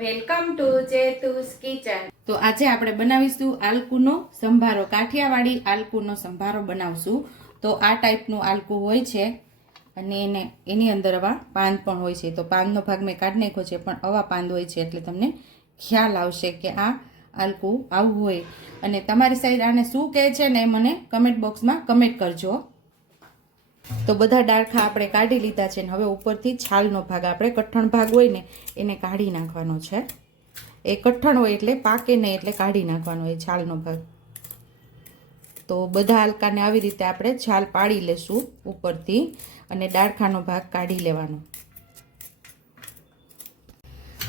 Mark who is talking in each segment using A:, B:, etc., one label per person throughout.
A: Welcome to જેતુસ kitchen. તો આજે આપણે બનાવીશું આલકુનો સંભારો, કાઠિયાવાડી આલકુનો સંભારો બનાવશું. તો આ ટાઈપનું આલકુ હોય છે અને એને, એની અંદર આવા પાન પણ હોય છે. તો પાનનો ભાગ મેં કાઢી નાખ્યો છે, પણ આવા પાન હોય છે એટલે તમને ખ્યાલ આવશે કે આ આલકુ આવું હોય. અને તમારી સાઈડ આને શું કહે છે ને મને કમેન્ટ બોક્સમાં કમેન્ટ કરજો. તો બધા ડાળખા આપણે કાઢી લીધા છે ને હવે ઉપરથી છાલનો ભાગ આપણે કઠણ ભાગ હોય ને એને કાઢી નાખવાનો છે. એ કઠણ હોય એટલે પાકે નહીં એટલે કાઢી નાખવાનો એ છાલનો ભાગ. તો બધા હલકાને આવી રીતે આપણે છાલ પાડી લેશું ઉપરથી અને ડાળખાનો ભાગ કાઢી લેવાનો.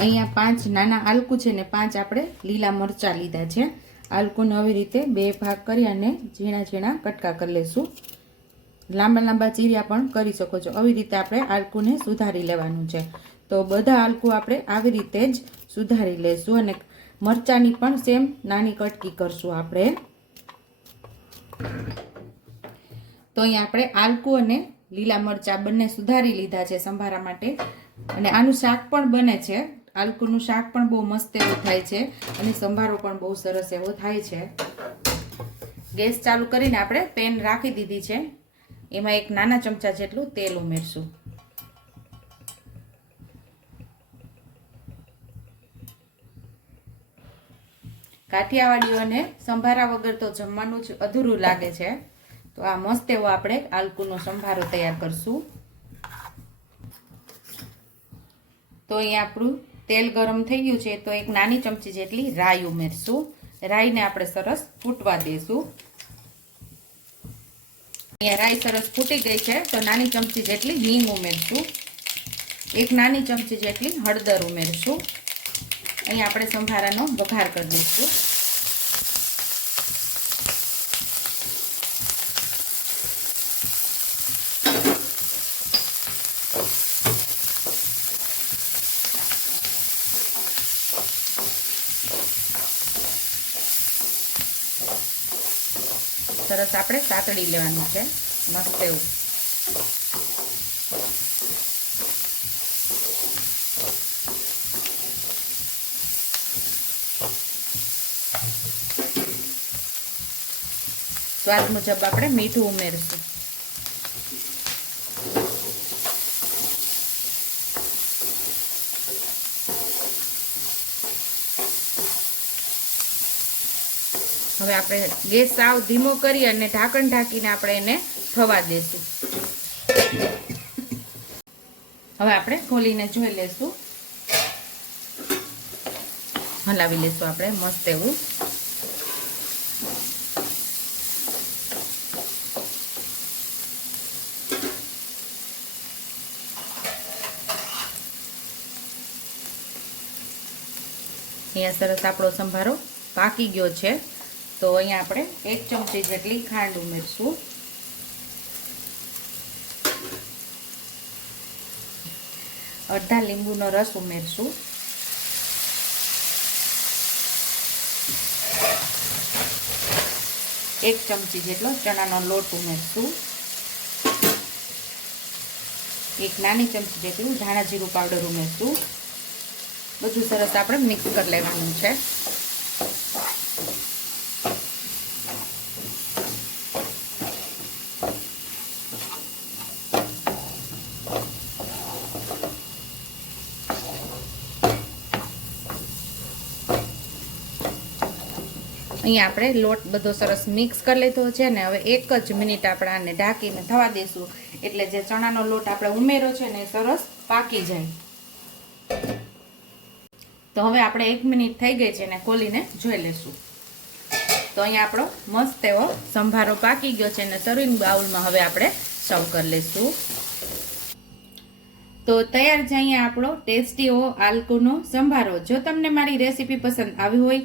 A: અહીંયા પાંચ નાના આલકું છે ને પાંચ આપણે લીલા મરચાં લીધા છે. આલકુને આવી રીતે બે ભાગ કરી અને ઝીણા ઝીણા કટકા કરી લેશું. લાંબા લાંબા ચીરિયા પણ કરી શકો છો. આવી રીતે આપણે આલકુને સુધારી લેવાનું છે. તો બધા આલકુ આપણે આવી રીતે જ સુધારી લેશું અને મરચાંની પણ સેમ નાની કટકી કરશું આપણે. તો અહીંયા આપણે આલકુ અને લીલા મરચાં બંને સુધારી લીધા છે સંભારા માટે. અને આનું શાક પણ બને છે. આલકુનું શાક પણ બહુ મસ્ત એવું થાય છે અને સંભારો પણ બહુ સરસ એવો થાય છે. ગેસ ચાલુ કરીને આપણે પેન રાખી દીધી છે. એમાં એક નાના ચમચા જેટલું તેલ ઉમેરશું. કાઠિયાવાડીઓને સંભારા વગર તો જમવાનું જ અધૂરું લાગે છે. તો આ મસ્ત એવો આપણે આલકુનો સંભારો તૈયાર કરશું. તો અહીંયા આપણું તેલ ગરમ થઈ ગયું છે, તો એક નાની ચમચી જેટલી રાઈ ઉમેરશું. રાઈને આપણે સરસ ફૂટવા દઈશું અહીંયા રાઈ સરસ ફૂટી ગઈ છે, તો નાની ચમચી જેટલી હિંગ ઉમેરશું. એક નાની ચમચી જેટલી હળદર ઉમેરશું. અહીંયા આપણે સંભારાનો વઘાર કરી દઈશું. સરસ આપણે સાતડી લેવાનું છે. મસ્ત એવું. સ્વાદ મુજબ આપણે મીઠું ઉમેરશું. હવે આપણે ગેસ સાવ ધીમો કરી અને ઢાંકણ ઢાંકીને આપણે એને થવા દેશું. હવે આપણે ખોલીને જોઈ લેશું. હલાવી લેશું આપણે મસ્ત એવું. અહીંયા સરસ આપણો સંભારો પાકી ગયો છે. તો અહીંયા આપણે એક ચમચી જેટલી ખાંડ ઉમેરશું. અડધા લીંબુનો રસ ઉમેરશું. એક ચમચી જેટલો ચણાનો લોટ ઉમેરશું. એક નાની ચમચી જેટલું ધાણા જીરું પાવડર ઉમેરશું. બધું સરસ આપણે મિક્સ કરી લેવાનું છે. અહીંયા આપણે લોટ બધો સરસ મિક્સ કરી લીધો છે ને હવે એક જ મિનિટ આપણે આને ઢાંકીને થવા દઈશું એટલે જે ચણાનો લોટ આપણે ઉમેરો છે ને સરસ પાકી જાય. તો હવે આપણે એક મિનિટ થઈ ગઈ છે ને ખોલીને જોઈ લેશું. તો અહીંયા આપણો મસ્ત એવો સંભારો પાકી ગયો છે ને સર્વિંગ બાઉલમાં હવે આપણે સર્વ કરી લઈશું તો તૈયાર છે અહીંયા આપણો ટેસ્ટી એવો આલકુનો સંભારો. જો તમને મારી રેસીપી પસંદ આવી હોય